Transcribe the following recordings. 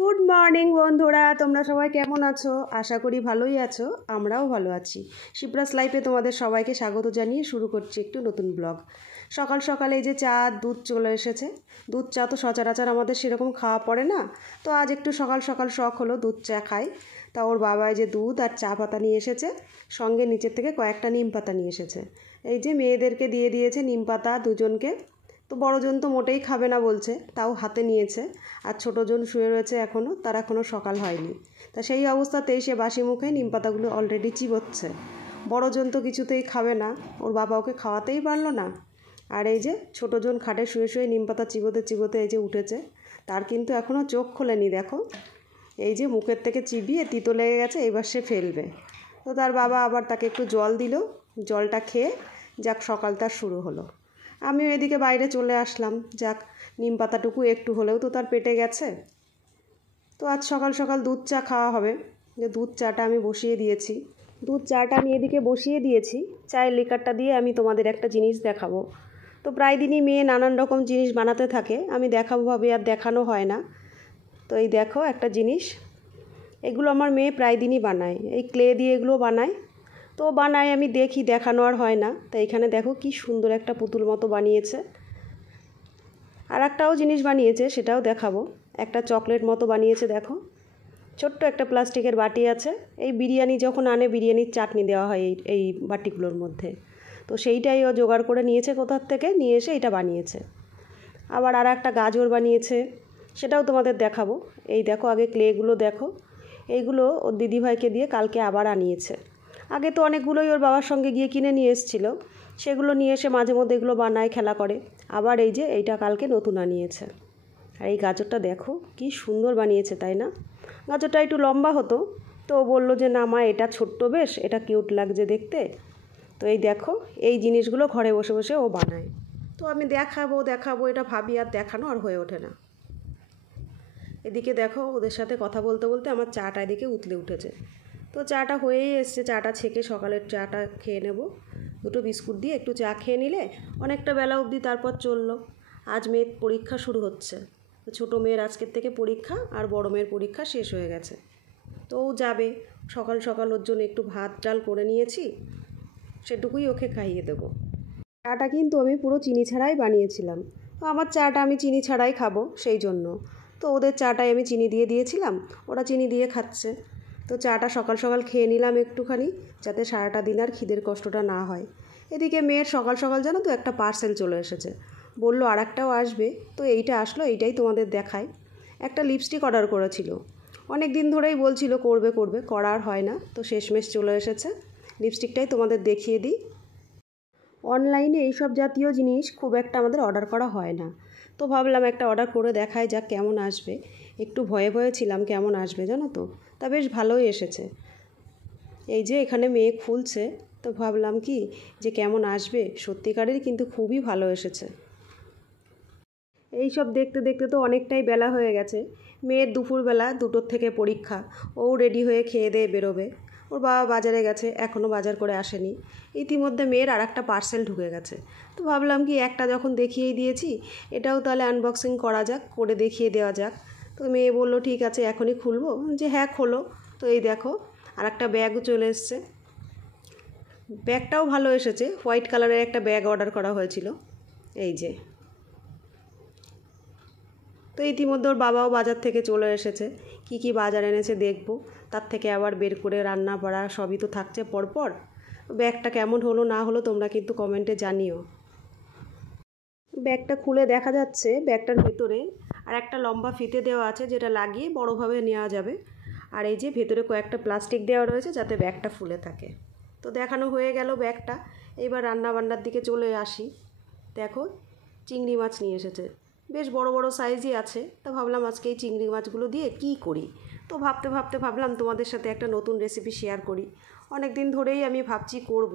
Good morning বন্ধুরা, তোমরা সবাই কেমন আছো? আশা করি ভালোই আছো। আমরাও ভালো আছি। শিপ্রাস লাইফে তোমাদের সবাইকে স্বাগত জানিয়ে শুরু করছি একটু নতুন ব্লগ। সকাল সকালে এই যে চা দুধ চলে এসেছে। দুধ চা তো সচরাচর আমাদের সেরকম খাওয়া পড়ে না, তো আজ একটু সকাল সকাল শখ হলো দুধ চা খাই। তা ওর বাবা এই যে দুধ আর চা পাতা নিয়ে এসেছে, সঙ্গে নিচের থেকে কয়েকটা নিম পাতা নিয়ে এসেছে। এই যে মেয়েদেরকে দিয়ে দিয়েছে নিম পাতা দুজনকে। তো বড়জন তো মোটেই খাবে না বলছে, তাও হাতে নিয়েছে। আর ছোটোজন শুয়ে রয়েছে এখনও, তার এখনও সকাল হয়নি। তা সেই অবস্থাতেই সে বাসি মুখে নিম পাতাগুলো অলরেডি চিবোচ্ছে। বড়জন তো কিছুতেই খাবে না, ওর বাবা ওকে খাওয়াতেই পারলো না। আর এই যে ছোটোজন খাটে শুয়ে শুয়ে নিম পাতা চিবোতে চিবোতে এই যে উঠেছে। তার কিন্তু এখনও চোখ খোলেনি, দেখো। এই যে মুখের থেকে চিবিয়ে তিতো লেগে গেছে, এবার সে ফেলবে। তো তার বাবা আবার তাকে একটু জল দিল, জলটা খেয়ে যাক সকাল তার শুরু হলো। আমিও এদিকে বাইরে চলে আসলাম, যাক নিম পাতাটুকু একটু হলেও তো তার পেটে গেছে। তো আজ সকাল সকাল দুধ চা খাওয়া হবে। যে দুধ চাটা আমি বসিয়ে দিয়েছি, দুধ চাটা আমি এদিকে বসিয়ে দিয়েছি। চায়ের লিকারটা দিয়ে আমি তোমাদের একটা জিনিস দেখাবো। তো প্রায় দিনই মেয়ে নানান রকম জিনিস বানাতে থাকে, আমি দেখাবো ভাবে আর দেখানো হয় না। তো এই দেখো একটা জিনিস, এগুলো আমার মেয়ে প্রায় দিনই বানায়, এই ক্লে দিয়ে এগুলো বানায়। তো বানায় আমি দেখি, দেখানো আর হয় না। তো এখানে দেখো কি সুন্দর একটা পুতুল মতো বানিয়েছে। আর একটাও জিনিস বানিয়েছে, সেটাও দেখাবো। একটা চকলেট মতো বানিয়েছে, দেখো। ছোট্ট একটা প্লাস্টিকের বাটি আছে, এই বিরিয়ানি যখন আনে বিরিয়ানির চাটনি দেওয়া হয় এই বাটিগুলোর মধ্যে। তো সেইটাই ও জোগাড় করে নিয়েছে কোথার থেকে, নিয়ে এসে এটা বানিয়েছে। আবার আর একটা গাজর বানিয়েছে, সেটাও তোমাদের দেখাবো। এই দেখো আগে ক্লেগুলো দেখো, এইগুলো ওর দিদিভাইকে দিয়ে কালকে আবার আনিয়েছে। আগে তো অনেকগুলোই ওর বাবার সঙ্গে গিয়ে কিনে নিয়ে এসেছিলো, সেগুলো নিয়ে এসে মাঝে মধ্যে এগুলো বানায়, খেলা করে। আবার এই যে এইটা কালকে নতুন আনিয়েছে। আর এই গাজরটা দেখো কি সুন্দর বানিয়েছে, তাই না? গাজরটা একটু লম্বা হতো, তো ও বললো যে না মা এটা ছোট্ট, বেশ এটা কিউট লাগছে দেখতে। তো এই দেখো এই জিনিসগুলো ঘরে বসে বসে ও বানায়। তো আমি দেখাবো দেখাবো এটা ভাবি, আর দেখানো আর হয়ে ওঠে না। এদিকে দেখো ওদের সাথে কথা বলতে বলতে আমার চাটা এদিকে উতলে উঠেছে। তো চাটা হয়েই এসছে, চাটা ছেঁকে সকালের চাটা খেয়ে নেব। দুটো বিস্কুট দিয়ে একটু চা খেয়ে নিলে অনেকটা বেলা অবধি তারপর চললো। আজ মেয়ের পরীক্ষা শুরু হচ্ছে। তো ছোটো মেয়ের আজকের থেকে পরীক্ষা, আর বড় মেয়ের পরীক্ষা শেষ হয়ে গেছে। তো ও যাবে, সকাল সকাল ওর জন্য একটু ভাত ডাল করে নিয়েছি, সেটুকুই ওকে খাইয়ে দেবো। চাটা কিন্তু আমি পুরো চিনি ছাড়াই বানিয়েছিলাম। তো আমার চাটা আমি চিনি ছাড়াই খাবো, সেই জন্য। তো ওদের চাটায় আমি চিনি দিয়ে দিয়েছিলাম, ওরা চিনি দিয়ে খাচ্ছে। তো চাটা সকাল সকাল খেয়ে নিলাম একটুখানি, যাতে সারাটা দিন আর খিদের কষ্টটা না হয়। এদিকে মেয়ের সকাল সকাল জানো তো একটা পার্সেল চলে এসেছে, বললো আর একটাও আসবে। তো এইটা আসলো, এইটাই তোমাদের দেখায়। একটা লিপস্টিক অর্ডার করেছিল, অনেক দিন ধরেই বলছিল করবে করবে, করা আর হয় না। তো শেষমেশ চলে এসেছে। লিপস্টিকটাই তোমাদের দেখিয়ে দিই। অনলাইনে এইসব জাতীয় জিনিস খুব একটা আমাদের অর্ডার করা হয় না, তো ভাবলাম একটা অর্ডার করে দেখাই যাক কেমন আসবে। একটু ভয়ে ভয়ে ছিলাম কেমন আসবে জানো তো, তা বেশ ভালোই এসেছে। এই যে এখানে মেয়ে খুলছে, তো ভাবলাম কি যে কেমন আসবে, সত্যিকারের কিন্তু খুবই ভালো এসেছে। এই সব দেখতে দেখতে তো অনেকটাই বেলা হয়ে গেছে। মেয়ের দুপুরবেলা 2টোর থেকে পরীক্ষা, ও রেডি হয়ে খেয়ে দিয়ে বেরোবে। ওর বাবা বাজারে গেছে, এখনও বাজার করে আসেনি। ইতিমধ্যে মেয়ের আর একটা পার্সেল ঢুকে গেছে। তো ভাবলাম কি একটা যখন দেখিয়েই দিয়েছি, এটাও তাহলে আনবক্সিং করা যাক, করে দেখিয়ে দেওয়া যাক। তো মেয়ে বললো ঠিক আছে এখনই খুলবো, যে হ্যাঁ খোলো। তো এই দেখো আর একটা ব্যাগও চলে এসছে। ব্যাগটাও ভালো এসেছে, হোয়াইট কালারের একটা ব্যাগ অর্ডার করা হয়েছিল। এই যে, তো ইতিমধ্যে ওর বাবাও বাজার থেকে চলে এসেছে, কি কি বাজার এনেছে দেখবো। তার থেকে আবার বের করে রান্না বাড়া সবই তো থাকছে পরপর। ব্যাগটা কেমন হলো না হলো তোমরা কিন্তু কমেন্টে জানিও। ব্যাগটা খুলে দেখা যাচ্ছে ব্যাগটার ভেতরে আর একটা লম্বা ফিতে দেওয়া আছে, যেটা লাগিয়ে বড়োভাবে নেওয়া যাবে। আর এই যে ভেতরে কয়েকটা প্লাস্টিক দেওয়া রয়েছে যাতে ব্যাগটা ফুলে থাকে। তো দেখানো হয়ে গেল ব্যাগটা, এইবার রান্নাবান্নার দিকে চলে আসি। দেখো চিংড়ি মাছ নিয়ে এসেছে, বেশ বড় বড় সাইজই আছে। তা ভাবলাম আজকে এই চিংড়ি মাছগুলো দিয়ে কী করি। তো ভাবতে ভাবতে ভাবলাম তোমাদের সাথে একটা নতুন রেসিপি শেয়ার করি। অনেক দিন ধরেই আমি ভাবছি করব,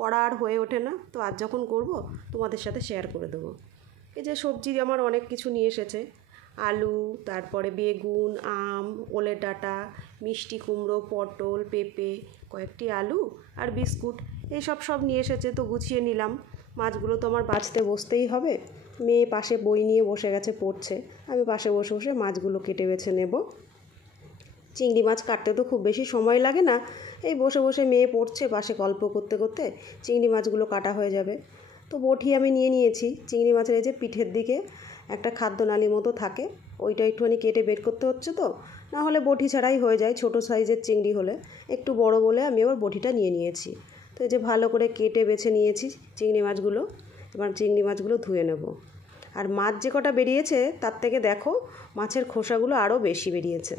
করা আর হয়ে ওঠে না। তো আজ যখন করব তোমাদের সাথে শেয়ার করে দেবো। এই যে সবজি আমার অনেক কিছু নিয়ে এসেছে, আলু, তারপরে বেগুন, আম, ওলের ডাঁটা, মিষ্টি কুমড়ো, পটল, পেঁপে, কয়েকটি আলু আর বিস্কুট, এইসব সব নিয়ে এসেছে। তো গুছিয়ে নিলাম। মাছগুলো তো আমার বাছতে বসতেই হবে। মেয়ে পাশে বই নিয়ে বসে গেছে পড়ছে, আমি পাশে বসে বসে মাছগুলো কেটে বেছে নেব। চিংড়ি মাছ কাটতে তো খুব বেশি সময় লাগে না, এই বসে বসে মেয়ে পড়ছে পাশে গল্প করতে করতে চিংড়ি মাছগুলো কাটা হয়ে যাবে। তো বটি আমি নিয়ে নিয়েছি। চিংড়ি মাছের এই যে পিঠের দিকে একটা খাদ্যনালী মতো থাকে, ওইটা একটুখানি কেটে বের করতে হচ্ছে। তো না হলে বটি ছাড়াই হয়ে যায়, ছোট সাইজের চিংড়ি হলে। একটু বড় বলে আমি আবার বটিটা নিয়ে নিয়েছি। তো এই যে ভালো করে কেটে বেছে নিয়েছি চিংড়ি মাছগুলো। এবার চিংড়ি মাছগুলো ধুয়ে নেব। আর মাছ যে কটা বেরিয়েছে তার থেকে দেখো মাছের খোসাগুলো আরও বেশি বেরিয়েছে।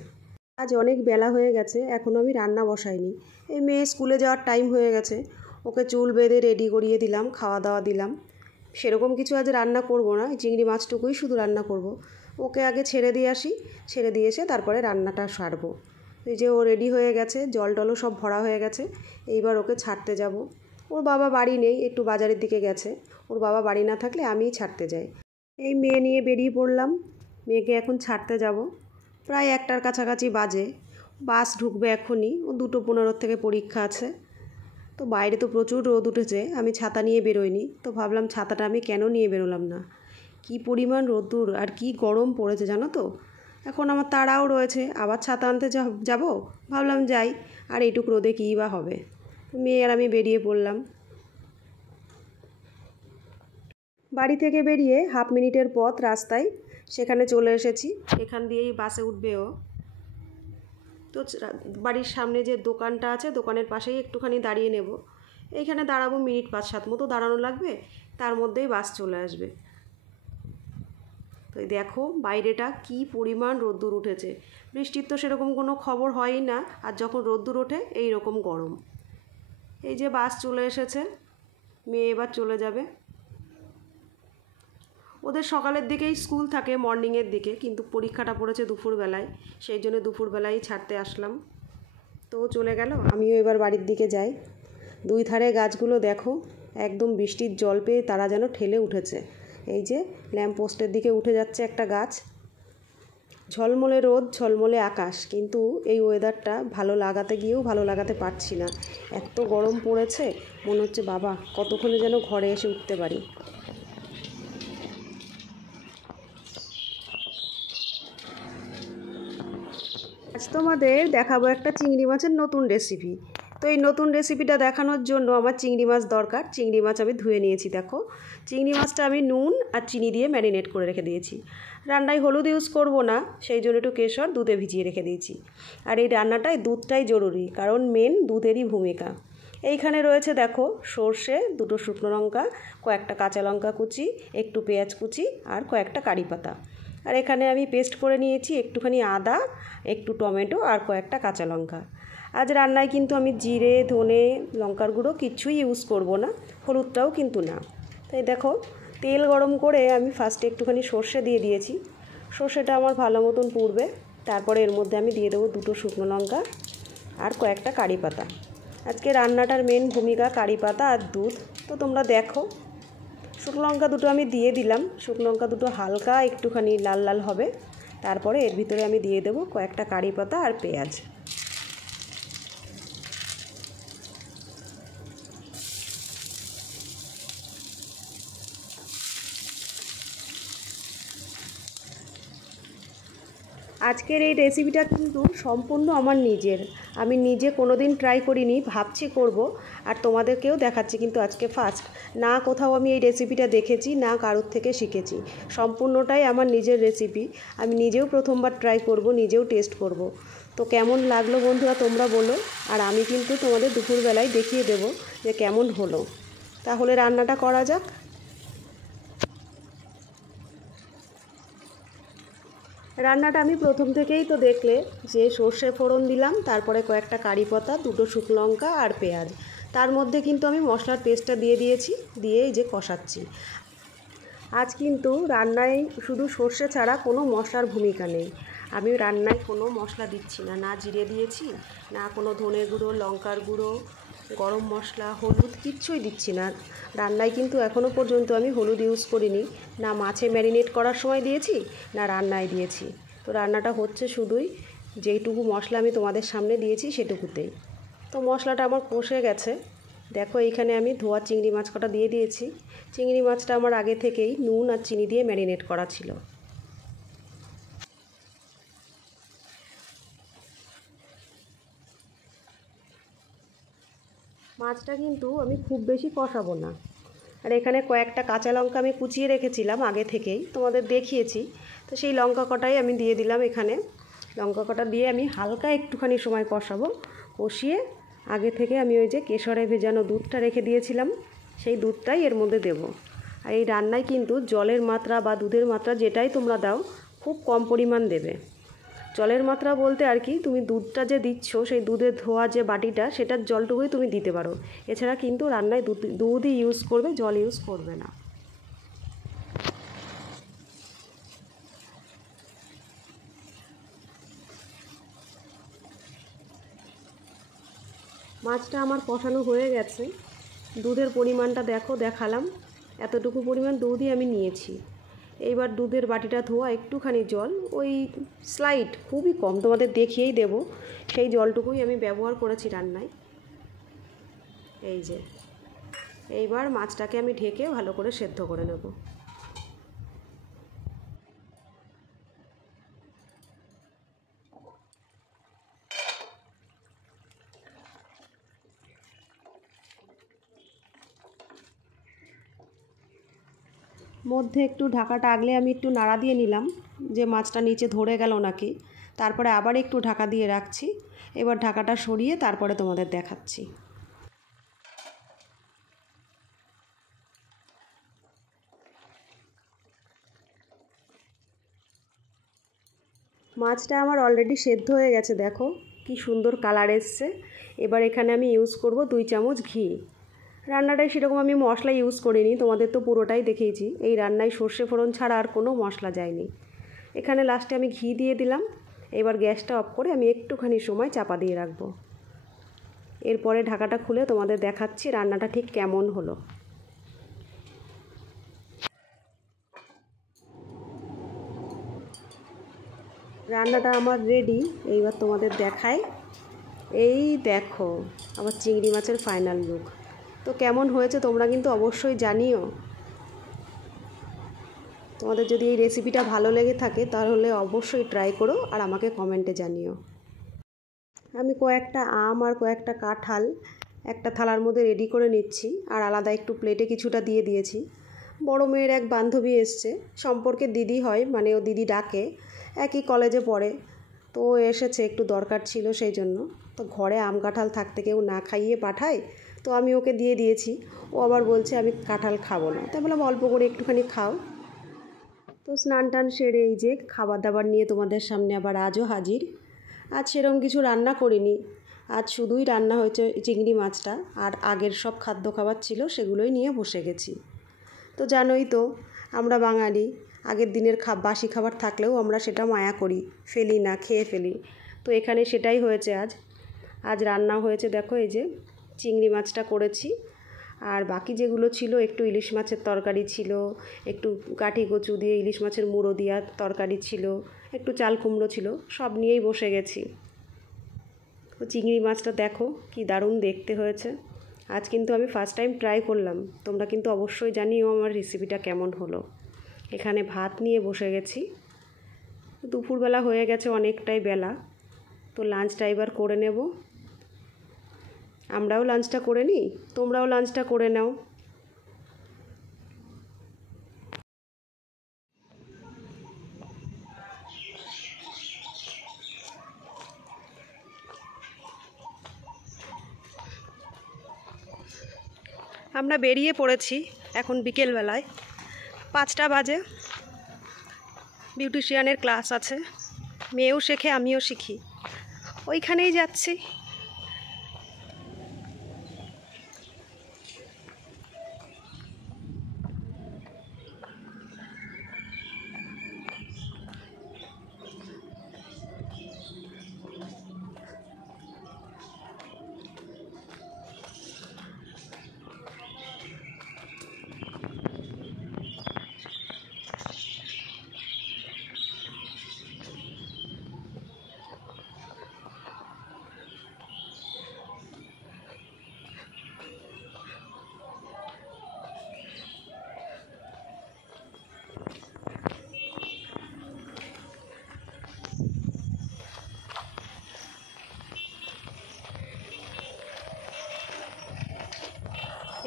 আজ অনেক বেলা হয়ে গেছে, এখনও আমি রান্না বসাইনি। এই মেয়ে স্কুলে যাওয়ার টাইম হয়ে গেছে, ওকে চুল বেঁধে রেডি করিয়ে দিলাম, খাওয়া দাওয়া দিলাম। সেরকম কিছু আজ রান্না করব না, চিংড়ি মাছটুকুই শুধু রান্না করব। ওকে আগে ছেড়ে দিয়ে আসি, ছেড়ে দিয়ে এসে তারপরে রান্নাটা সারবো। এই যে ও রেডি হয়ে গেছে, জল টলও সব ভরা হয়ে গেছে। এইবার ওকে ছাড়তে যাব। ওর বাবা বাড়ি নেই, একটু বাজারের দিকে গেছে। ওর বাবা বাড়ি না থাকলে আমিই ছাড়তে যাই। এই মেয়ে নিয়ে বেরিয়ে পড়লাম, মেয়েকে এখন ছাড়তে যাব। প্রায় 1টার কাছাকাছি বাজে, বাস ঢুকবে এখনই। ও 2:15 থেকে পরীক্ষা আছে। তো বাইরে তো প্রচুর রোদ উঠেছে, আমি ছাতা নিয়ে বেরোইনি। তো ভাবলাম ছাতাটা আমি কেন নিয়ে বেরোলাম না। কি পরিমাণ রোদ্দুর আর কি গরম পড়েছে জানো তো। এখন আমার তাড়াও রয়েছে, আবার ছাতা আনতে যাব। ভাবলাম যাই, আর এইটুকু রোদে কী বা হবে। মেয়ে আর আমি বেরিয়ে পড়লাম। বাড়ি থেকে বেরিয়ে 1/2 মিনিটের পথ রাস্তায়, সেখানে চলে এসেছি। এখান দিয়েই বাসে উঠবে ও। তো বাড়ির সামনে যে দোকানটা আছে, দোকানের পাশেই একটুখানি দাঁড়িয়ে নেব। এইখানে দাঁড়াবো, মিনিট 5-7 মতো দাঁড়ানো লাগবে, তার মধ্যেই বাস চলে আসবে। তো দেখো বাইরেটা কি পরিমাণ রোদ্দুর উঠেছে। বৃষ্টির তো সেরকম কোনো খবর হয়ই না, আর যখন রোদ্দুর ওঠে এই রকম গরম। এই যে বাস চলে এসেছে, মেয়ে এবার চলে যাবে। ওদের সকালের দিকেই স্কুল থাকে, মর্নিংয়ের দিকে, কিন্তু পরীক্ষাটা পড়েছে দুপুরবেলায়, সেই জন্য দুপুরবেলায় ছাড়তে আসলাম। তো চলে গেল, আমিও এবার বাড়ির দিকে যাই। দুই ধারে গাছগুলো দেখো, একদম বৃষ্টির জল পেয়ে তারা যেন ঠেলে উঠেছে। এই যে ল্যাম্পপোস্টের দিকে উঠে যাচ্ছে একটা গাছ। ঝলমলে রোদ, ঝলমলে আকাশ, কিন্তু এই ওয়েদারটা ভালো লাগাতে গিয়েও ভালো লাগাতে পারছি না। এত গরম পড়েছে, মনে হচ্ছে বাবা কতক্ষণে যেন ঘরে এসে উঠতে পারি। আজ তোমাদের দেখাবো একটা চিংড়ি মাছের নতুন রেসিপি। তো এই নতুন রেসিপিটা দেখানোর জন্য আমার চিংড়ি মাছ দরকার। চিংড়ি মাছ আমি ধুয়ে নিয়েছি। দেখো চিংড়ি মাছটা আমি নুন আর চিনি দিয়ে ম্যারিনেট করে রেখে দিয়েছি। রান্নায় হলুদ ইউজ করব না, সেই জন্য একটু কেশর দুধে ভিজিয়ে রেখে দিয়েছি। আর এই রান্নাটায় দুধটাই জরুরি, কারণ মেন দুধেরই ভূমিকা। এইখানে রয়েছে দেখো সর্ষে, 2টো শুকনো লঙ্কা, কয়েকটা কাঁচা লঙ্কা কুচি, একটু পেঁয়াজ কুচি আর কয়েকটা কারি পাতা। আর এখানে আমি পেস্ট করে নিয়েছি একটুখানি আদা, একটু টমেটো আর কয়েকটা কাঁচা লঙ্কা। আজ রান্নায় কিন্তু আমি জিরে, ধনে, লঙ্কার গুঁড়ো কিচ্ছুই ইউজ করব না, হলুদটাও কিন্তু না। তাই দেখো তেল গরম করে আমি ফার্স্টে একটুখানি সর্ষে দিয়ে দিয়েছি। সর্ষেটা আমার ভালো মতন পুড়বে। তারপরে এর মধ্যে আমি দিয়ে দেবো 2টো শুকনো লঙ্কা আর কয়েকটা কারি পাতা। আজকে রান্নাটার মেন ভূমিকা কারি পাতা আর দুধ। তো তোমরা দেখো, শুকনো লঙ্কা 2টো আমি দিয়ে দিলাম। শুকনো লঙ্কা 2টো হালকা একটুখানি লাল লাল হবে, তারপরে এর ভিতরে আমি দিয়ে দেবো কয়েকটা কারি পাতা আর পেঁয়াজ। আজকের এই রেসিপিটা কিন্তু সম্পূর্ণ আমার নিজের, আমি নিজে কোনো দিন ট্রাই করিনি, ভাবছি করব, আর তোমাদেরকেও দেখাচ্ছি কিন্তু আজকে ফার্স্ট। না কোথাও আমি এই রেসিপিটা দেখেছি, না কারোর থেকে শিখেছি, সম্পূর্ণটাই আমার নিজের রেসিপি। আমি নিজেও প্রথমবার ট্রাই করব, নিজেও টেস্ট করব। তো কেমন লাগলো বন্ধুরা তোমরা বলো, আর আমি কিন্তু তোমাদের দুপুরবেলায় দেখিয়ে দেব যে কেমন হলো। তাহলে রান্নাটা করা যাক। রান্নাটা আমি প্রথম থেকেই তো দেখলে যে সর্ষে ফোড়ন দিলাম, তারপরে কয়েকটা কারি পাতা, 2টো শুকনো লঙ্কা আর পেঁয়াজ। তার মধ্যে কিন্তু আমি মশলার পেস্টটা দিয়ে দিয়েছি, দিয়ে এই যে কষাচ্ছি। আজ কিন্তু রান্নায় শুধু সর্ষে ছাড়া কোনো মশলার ভূমিকা নেই। আমি রান্নায় কোনো মশলা দিচ্ছি না, না জিরে দিয়েছি, না কোনো ধনে গুঁড়ো, লঙ্কার গুঁড়ো, গরম মশলা, হলুদ কিচ্ছুই দিচ্ছি না। রান্নায় কিন্তু এখনও পর্যন্ত আমি হলুদ ইউজ করিনি, না মাছে ম্যারিনেট করার সময় দিয়েছি, না রান্নায় দিয়েছি। তো রান্নাটা হচ্ছে শুধুই যেইটুকু মশলা আমি তোমাদের সামনে দিয়েছি সেটুকুতেই। তো মশলাটা আমার কষে গেছে। দেখো এইখানে আমি ধোয়া চিংড়ি মাছ কটা দিয়ে দিয়েছি। চিংড়ি মাছটা আমার আগে থেকেই নুন আর চিনি দিয়ে ম্যারিনেট করা ছিল। মাছটা কিন্তু আমি খুব বেশি কষাবো না। আর এখানে কয়েকটা কাঁচা লঙ্কা আমি কুচিয়ে রেখেছিলাম আগে থেকেই, তোমাদের দেখিয়েছি। তো সেই লঙ্কা কটাই আমি দিয়ে দিলাম এখানে। লঙ্কা কটা দিয়ে আমি হালকা একটুখানি সময় কষাবো। কষিয়ে আগে থেকে আমি ওই যে কেশরে ভেজানো দুধটা রেখে দিয়েছিলাম, সেই দুধটাই এর মধ্যে দেবো। আর এই রান্নায় কিন্তু জলের মাত্রা বা দুধের মাত্রা যেটাই তোমরা দাও খুব কম পরিমাণ দেবে। জলের মাত্রা বলতে আর কি, তুমি দুধটা যে দিচ্ছ সেই দুধের ধোয়া যে বাটিটা, সেটার জলটুকুই তুমি দিতে পারো। এছাড়া কিন্তু রান্নায় দুধই ইউজ করবে, জল ইউজ করবে না। মাছটা আমার কষানো হয়ে গেছে। দুধের পরিমাণটা দেখো, দেখালাম এতটুকু পরিমাণ দুধই আমি নিয়েছি। এইবার দুধের বাটিটা ধোয়া একটুখানি জল, ওই স্লাইড খুবই কম, তোমাদের দেখিয়েই দেব, সেই জলটুকুই আমি ব্যবহার করেছি রান্নায়। এই যে এইবার মাছটাকে আমি ঢেকে ভালো করে সেদ্ধ করে নেব। মধ্যে একটু ঢাকাটা আগলে আমি একটু নাড়া দিয়ে নিলাম যে মাছটা নিচে ধরে গেল নাকি। তারপরে আবার একটু ঢাকা দিয়ে রাখছি। এবার ঢাকাটা সরিয়ে তারপরে তোমাদের দেখাচ্ছি। মাছটা আমার অলরেডি সেদ্ধ হয়ে গেছে, দেখো কি সুন্দর কালার এসছে। এবার এখানে আমি ইউজ করব 2 চামচ ঘি। রান্নাটায় সেরকম আমি মশলা ইউজ করিনি, তোমাদের তো পুরোটাই দেখিয়েছি। এই রান্নায় সর্ষে ফোড়ন ছাড়া আর কোনো মশলা যায়নি। এখানে লাস্টে আমি ঘি দিয়ে দিলাম। এবার গ্যাসটা অফ করে আমি একটুখানি সময় চাপা দিয়ে রাখবো। এরপরে ঢাকাটা খুলে তোমাদের দেখাচ্ছি রান্নাটা ঠিক কেমন হলো। রান্নাটা আমার রেডি, এইবার তোমাদের দেখাই। এই দেখো আমার চিংড়ি মাছের ফাইনাল লুক। তো কেমন হয়েছে তোমরা কিন্তু অবশ্যই জানিও। তোমাদের যদি এই রেসিপিটা ভালো লেগে থাকে তাহলে অবশ্যই ট্রাই করো আর আমাকে কমেন্টে জানিও। আমি কয়েকটা আম আর কয়েকটা কাঁঠাল একটা থালার মধ্যে রেডি করে নিচ্ছি, আর আলাদা একটু প্লেটে কিছুটা দিয়ে দিয়েছি। বড় মেয়ের এক বান্ধবী এসছে, সম্পর্কে দিদি হয়, মানে ও দিদি ডাকে, একই কলেজে পড়ে। তো ও এসেছে, একটু দরকার ছিল সেই জন্য। তো ঘরে আম কাঁঠাল থাকতে কেউ না খাইয়ে পাঠায়, তো আমি ওকে দিয়ে দিয়েছি। ও আবার বলছে আমি কাঁঠাল খাবো না, তাই বললাম অল্প করে একটুখানি খাও। তো স্নান টান সেরে এই যে খাবার দাবার নিয়ে তোমাদের সামনে আবার আজও হাজির। আজ সেরকম কিছু রান্না করিনি, আজ শুধুই রান্না হয়েছে চিংড়ি মাছটা, আর আগের সব খাদ্য খাবার ছিল সেগুলোই নিয়ে বসে গেছি। তো জানোই তো আমরা বাঙালি, আগের দিনের বাসি খাবার থাকলেও আমরা সেটা মায়া করি, ফেলি না, খেয়ে ফেলি। তো এখানে সেটাই হয়েছে আজ। আজ রান্না হয়েছে দেখো, এই যে চিংড়ি মাছটা করেছি, আর বাকি যেগুলো ছিল একটু ইলিশ মাছের তরকারি ছিল, একটু কাঠি কচু দিয়ে ইলিশ মাছের মুড়ো দেওয়ার তরকারি ছিল, একটু চাল কুমড়ো ছিল, সব নিয়েই বসে গেছি। তো চিংড়ি মাছটা দেখো কি দারুণ দেখতে হয়েছে। আজ কিন্তু আমি ফার্স্ট টাইম ট্রাই করলাম, তোমরা কিন্তু অবশ্যই জানিও আমার রেসিপিটা কেমন হলো। এখানে ভাত নিয়ে বসে গেছি। দুপুরবেলা হয়ে গেছে অনেকটাই বেলা, তো লাঞ্চটা এবার করে নেব। আমরাও লাঞ্চটা করে নিই, তোমরাও লাঞ্চটা করে নাও। আমরা বেরিয়ে পড়েছি এখন বিকেলবেলায়, 5টা বাজে। বিউটিশিয়ানের ক্লাস আছে, মেয়েও শেখে আমিও শিখি, ওইখানেই যাচ্ছি।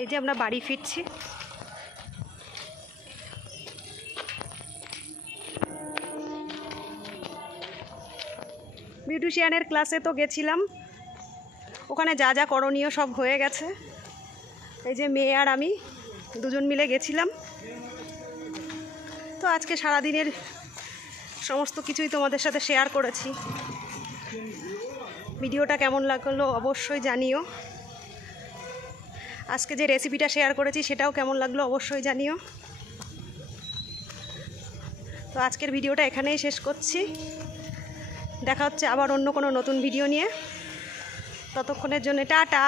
এই যে আমরা বাড়ি ফিরছি। বিউটিশিয়ানের ক্লাসে তো গেছিলাম, ওখানে যা যা করণীয় সব হয়ে গেছে। এই যে মেয়ে আর আমি দুজন মিলে গেছিলাম। তো আজকে সারাদিনের সমস্ত কিছুই তোমাদের সাথে শেয়ার করেছি। ভিডিওটা কেমন লাগলো অবশ্যই জানিও। আজকে যে রেসিপিটা শেয়ার করেছি সেটাও কেমন লাগলো অবশ্যই জানিও। তো আজকের ভিডিওটা এখানেই শেষ করছি। দেখা হচ্ছে আবার অন্য কোনো নতুন ভিডিও নিয়ে। ততক্ষণের জন্য টাটা।